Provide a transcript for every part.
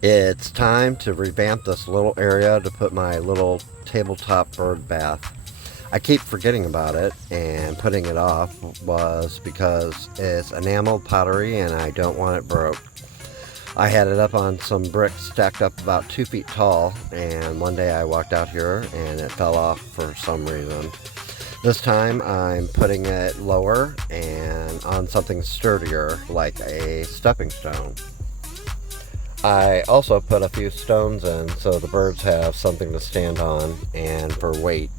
It's time to revamp this little area to put my little tabletop bird bath. I keep forgetting about it, and putting it off was because it's enameled pottery and I don't want it broke. I had it up on some bricks stacked up about 2 feet tall, and one day I walked out here and it fell off for some reason. This time I'm putting it lower and on something sturdier like a stepping stone. I also put a few stones in so the birds have something to stand on, and for weight.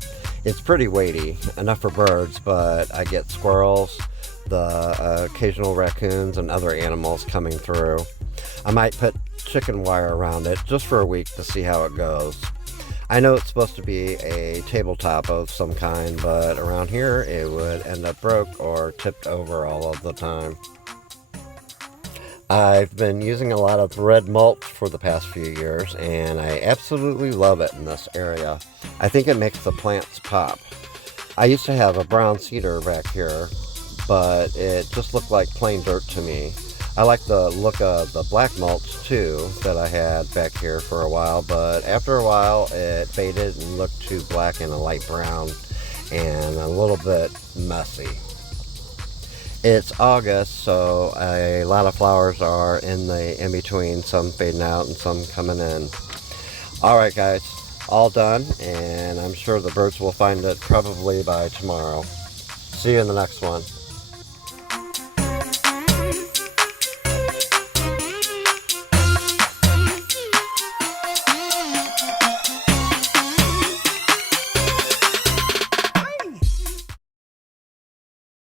It's pretty weighty, enough for birds, but I get squirrels, the occasional raccoons, and other animals coming through. I might put chicken wire around it just for a week to see how it goes. I know it's supposed to be a tabletop of some kind, but around here it would end up broke or tipped over all of the time. I've been using a lot of red mulch for the past few years, and I absolutely love it in this area. I think it makes the plants pop. I used to have a brown cedar back here, but it just looked like plain dirt to me. I like the look of the black mulch too that I had back here for a while, but after a while it faded and looked too black and a light brown and a little bit messy. It's August, so a lot of flowers are in the in-between, some fading out and some coming in. Alright guys, all done, and I'm sure the birds will find it probably by tomorrow. See you in the next one.